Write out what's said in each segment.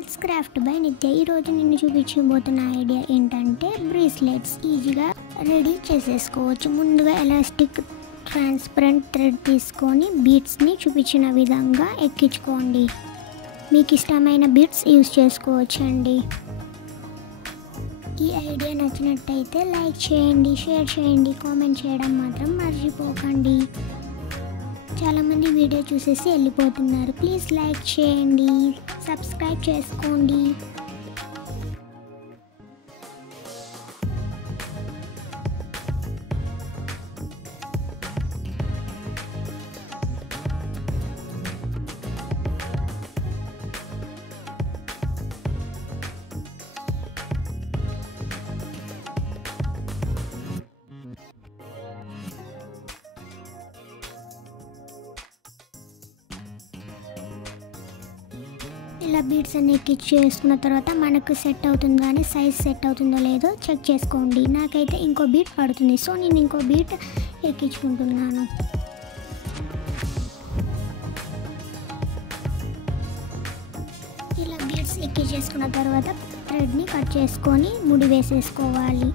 Channels craft by నిత్య. ఈరోజు నేను చూపించబోతున్న ఐడియా ఏంటంటే బ్రేస్లెట్స్ ఈజీగా రెడీ చేసేసుకోవచ్చు. ముందుగా ఎలాస్టిక్ ట్రాన్స్పరెంట్ థ్రెడ్ తీసుకొని బీడ్స్ని చూపించిన విధంగా ఎక్కించుకోండి. మీకు ఇష్టమైన బీడ్స్ యూజ్ చేసుకోవచ్చండి. ఈ ఐడియా నచ్చినట్టయితే లైక్ చేయండి, షేర్ చేయండి, కామెంట్ చేయడం మాత్రం మర్చిపోకండి. చాలామంది వీడియో చూసేసి వెళ్ళిపోతున్నారు. ప్లీజ్ లైక్ చేయండి, సబ్స్క్రైబ్ చేసుకోండి. ఇలా బీడ్స్ అన్ని ఎక్కించేసుకున్న తర్వాత మనకు సెట్ అవుతుందో అని సైజ్ సెట్ అవుతుందో లేదో చెక్ చేసుకోండి. నాకైతే ఇంకో బీట్ పడుతుంది, సో నేను ఇంకో బీట్ ఎక్కించుకుంటున్నాను. ఇలా బీడ్స్ ఎక్కించేసుకున్న తర్వాత థ్రెడ్ని కట్ చేసుకొని ముడి వేసేసుకోవాలి.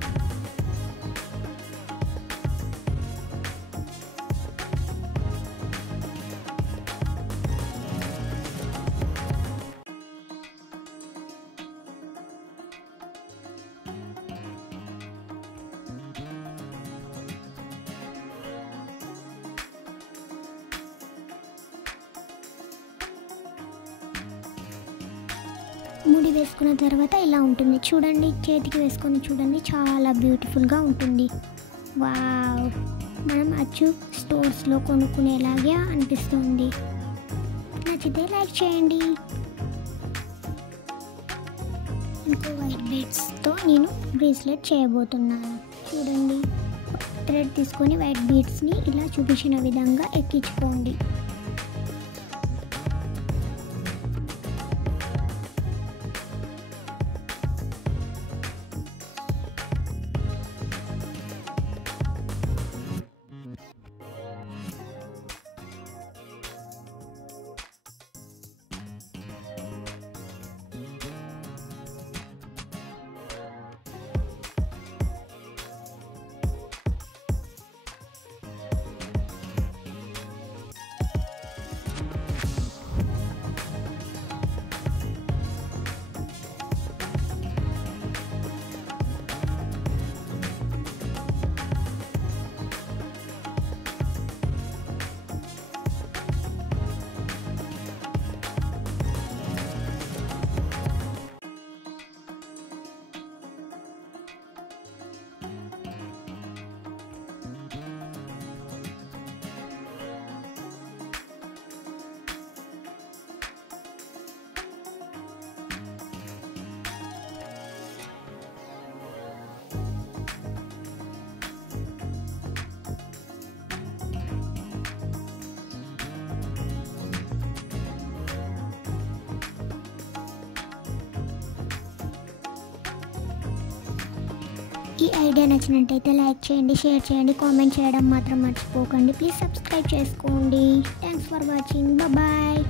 ముడి వేసుకున్న తర్వాత ఇలా ఉంటుంది చూడండి. చేతికి వేసుకొని చూడండి, చాలా బ్యూటిఫుల్గా ఉంటుంది. వావ్, మనం అచ్చు స్టోర్స్లో కొనుక్కునేలాగే అనిపిస్తుంది. నచ్చితే లైక్ చేయండి. ఇంకో వైట్ బీడ్స్తో నేను బ్రేస్లెట్ చేయబోతున్నాను. చూడండి, థ్రెడ్ తీసుకొని వైట్ బీడ్స్ని ఇలా చూపించిన విధంగా ఎక్కించుకోండి. ఈ ఐడియా నచ్చినట్టయితే లైక్ చేయండి, షేర్ చేయండి, కామెంట్ చేయడం మాత్రం మర్చిపోకండి. ప్లీజ్ సబ్స్క్రైబ్ చేసుకోండి. Thanks for watching. బాయ్.